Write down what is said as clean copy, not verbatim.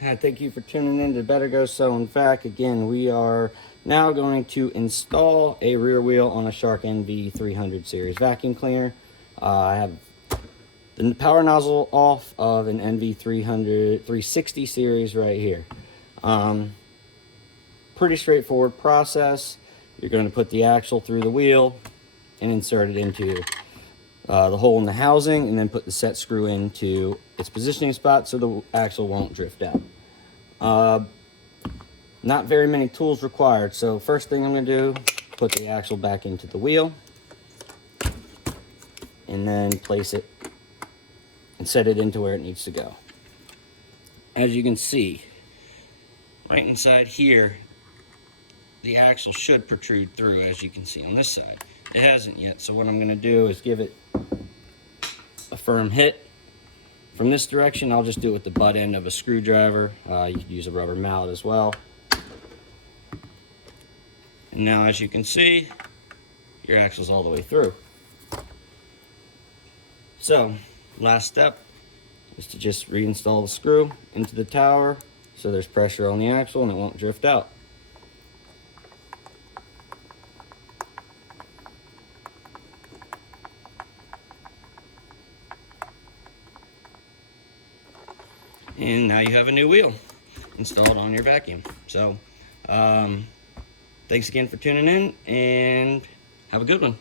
Thank you for tuning in to Better Go Sew-n-Vac. Again, we are now going to install a rear wheel on a Shark NV300 series vacuum cleaner. I have the power nozzle off of an NV360 series right here. Pretty straightforward process. You're going to put the axle through the wheel and insert it into the hole in the housing, and then put the set screw into its positioning spot so the axle won't drift out. Not very many tools required. So first thing I'm going to do, put the axle back into the wheel and then place it and set it into where it needs to go. As you can see, right inside here, the axle should protrude through, as you can see on this side. It hasn't yet, so what I'm going to do is give it a firm hit. From this direction, I'll just do it with the butt end of a screwdriver. You could use a rubber mallet as well. And now, as you can see, your axle's all the way through. So, last step is to just reinstall the screw into the tower so there's pressure on the axle and it won't drift out. And now you have a new wheel installed on your vacuum. So, thanks again for tuning in, and have a good one.